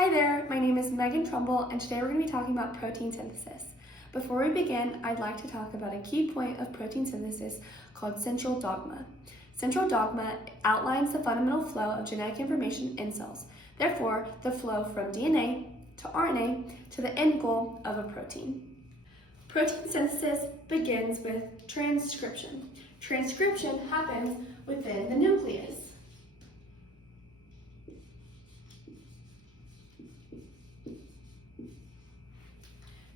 Hi there, my name is Meghan Trumble, and today we're going to be talking about protein synthesis. Before we begin, I'd like to talk about a key point of protein synthesis called central dogma. Central dogma outlines the fundamental flow of genetic information in cells, therefore the flow from DNA to RNA to the end goal of a protein. Protein synthesis begins with transcription. Transcription happens within the nucleus.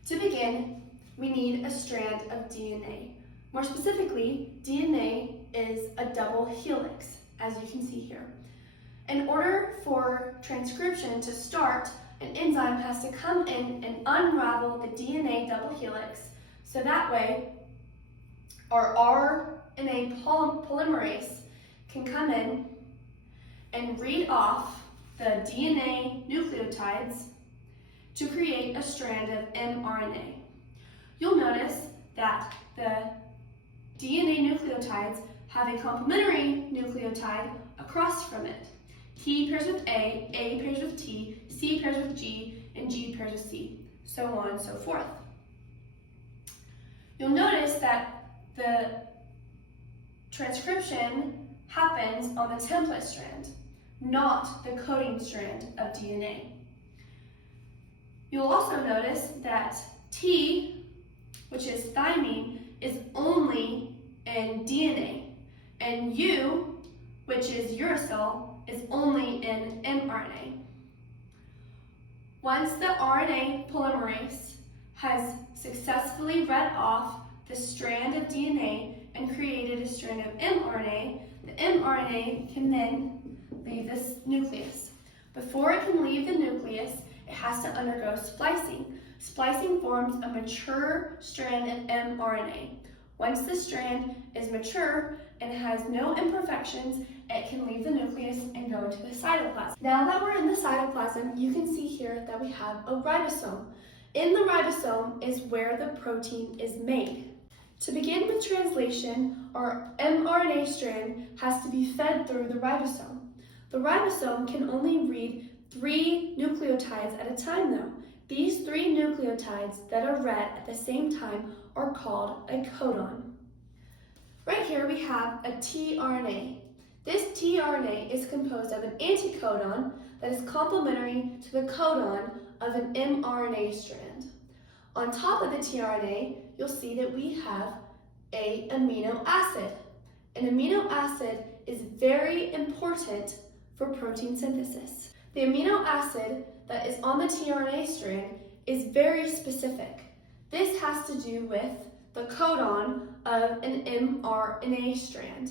To begin, we need a strand of DNA. More specifically, DNA is a double helix, as you can see here. In order for transcription to start, an enzyme has to come in and unravel the DNA double helix, so that way our RNA polymerase can come in and read off the DNA nucleotides to create a strand of mRNA. You'll notice that the DNA nucleotides have a complementary nucleotide across from it. T pairs with A pairs with T, C pairs with G, and G pairs with C, so on and so forth. You'll notice that the transcription happens on the template strand, not the coding strand of DNA. You'll also notice that T, which is thymine, is only in DNA, and U, which is uracil, is only in mRNA. Once the RNA polymerase has successfully read off the strand of DNA and created a strand of mRNA, the mRNA can then leave this nucleus. Before it can leave the nucleus, it has to undergo splicing. Splicing forms a mature strand of mRNA. Once the strand is mature and has no imperfections, it can leave the nucleus and go into the cytoplasm. Now that we're in the cytoplasm, you can see here that we have a ribosome. In the ribosome is where the protein is made. To begin with translation, our mRNA strand has to be fed through the ribosome. The ribosome can only read 3 nucleotides at a time though. These 3 nucleotides that are read at the same time are called a codon. Right here we have a tRNA. This tRNA is composed of an anticodon that is complementary to the codon of an mRNA strand. On top of the tRNA, you'll see that we have an amino acid. An amino acid is very important for protein synthesis. The amino acid that is on the tRNA strand is very specific. This has to do with the codon of an mRNA strand.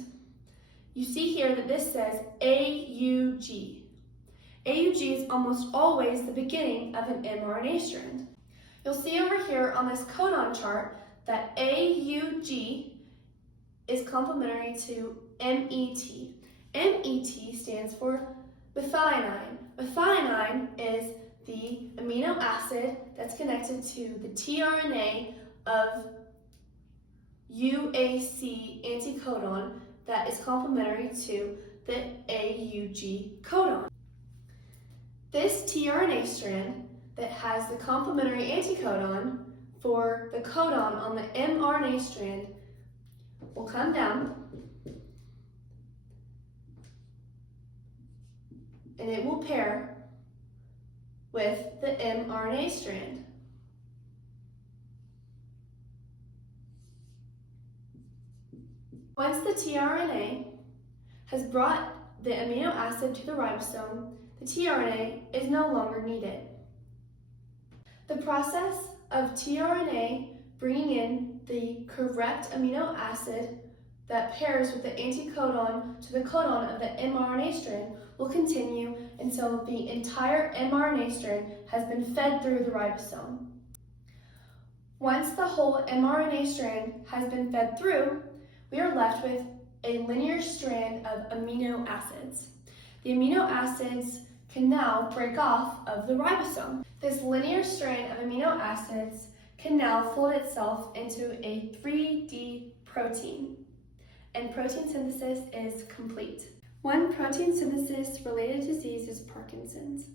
You see here that this says AUG. AUG is almost always the beginning of an mRNA strand. You'll see over here on this codon chart that AUG is complementary to MET. MET stands for methionine. Methionine is the amino acid that's connected to the tRNA of UAC anticodon that is complementary to the AUG codon. This tRNA strand that has the complementary anticodon for the codon on the mRNA strand will come down and it will pair with the mRNA strand. Once the tRNA has brought the amino acid to the ribosome, the tRNA is no longer needed. The process of tRNA bringing in the correct amino acid that pairs with the anticodon to the codon of the mRNA strand will continue until the entire mRNA strand has been fed through the ribosome. Once the whole mRNA strand has been fed through, we are left with a linear strand of amino acids. The amino acids can now break off of the ribosome. This linear strand of amino acids can now fold itself into a 3D protein, and protein synthesis is complete. One protein synthesis related disease is Parkinson's.